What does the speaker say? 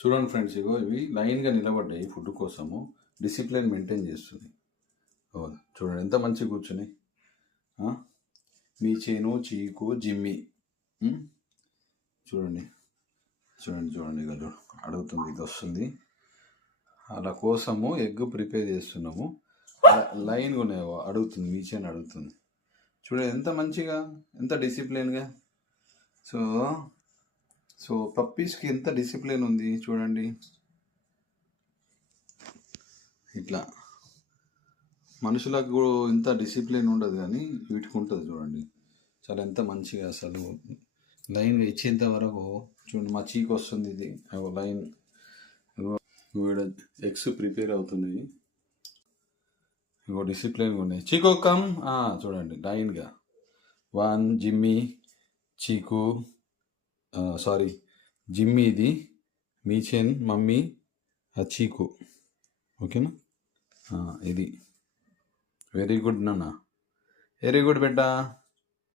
చూడండి ఫ్రెండ్స్, ఇగో ఇవి లైన్గా నిలబడ్డాయి ఫుడ్ కోసము. డిసిప్లిన్ మెయింటైన్ చేస్తుంది. ఓ చూడండి ఎంత మంచిగా కూర్చున్నాయి. మీ చేను చీకు జిమ్మి. చూడండి చూడండి చూడండి, ఇక చూడు అడుగుతుంది, ఇది వస్తుంది. అలా కోసము ఎగ్ ప్రిపేర్ చేస్తున్నాము. లైన్గా ఉన్నాయి, అడుగుతుంది, మీ చేను అడుగుతుంది. చూడండి ఎంత మంచిగా, ఎంత డిసిప్లిన్గా. సో సో పప్పీస్కి ఎంత డిసిప్లిన్ ఉంది చూడండి. ఇట్లా మనుషులకు ఇంత డిసిప్లిన్ ఉండదు, కానీ వీటికి ఉంటుంది చూడండి. చాలా ఎంత మంచిగా అసలు లైన్గా ఇచ్చేంత వరకు. చూడండి మా చీకు వస్తుంది, ఇది లైన్. వీడ ఎగ్స్ ప్రిపేర్ అవుతున్నాయి. ఇంకో డిసిప్లిన్గా ఉన్నాయి. చీకు కమ్. చూడండి లైన్గా. వన్ జిమ్మీ, చీకు, సారీ జిమ్మీ, ఇది మీచెన్, మమ్మీ, చీకు. ఓకేనా? ఇది వెరీ గుడ్ నాన్న, వెరీ గుడ్ బెడ్డా.